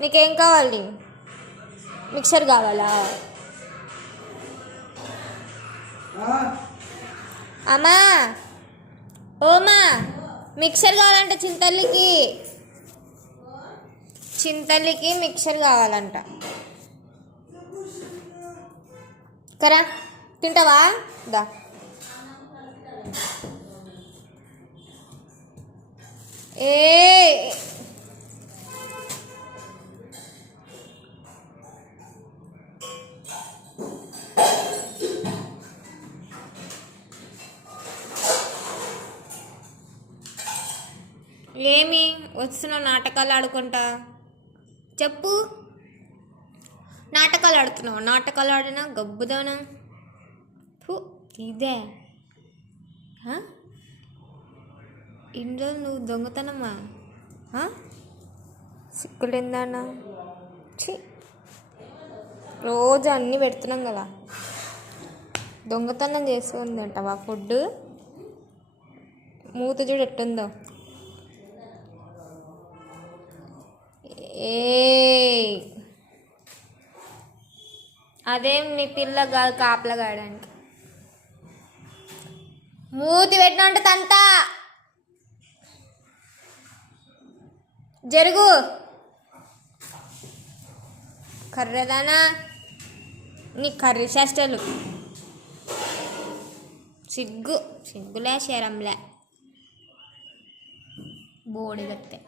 నీకేం కావాలి? మిక్సర్ కావాలా? అమ్మా, ఓమా, మిక్సర్ కావాలంట. చింతల్లికి మిక్సర్ కావాలంట. కరా తింటావా? దా. ఏ ఏమి వస్తున్నావు? నాటకాలు ఆడుకుంటా చెప్పు. నాటకాలు ఆడుతున్నావు? నాటకాలు ఆడినా గబ్బుదానా? ఇదే ఇంట్లో నువ్వు దొంగతనమా? సిగ్గులేందానా? రోజు అన్నీ పెడుతున్నాం కదా, దొంగతనం చేస్తుంది అంటావా? ఫుడ్ మూత చూడు ఎట్టుందో. అదేం నీ పిల్ల కాదు కాపలా కాయడానికి. మూతి పెట్టినంటే తంత జరుగు. కర్రదానా నీ కర్రీ చేష్టలు. సిగ్గులే శరంలే బోడిగత్తే.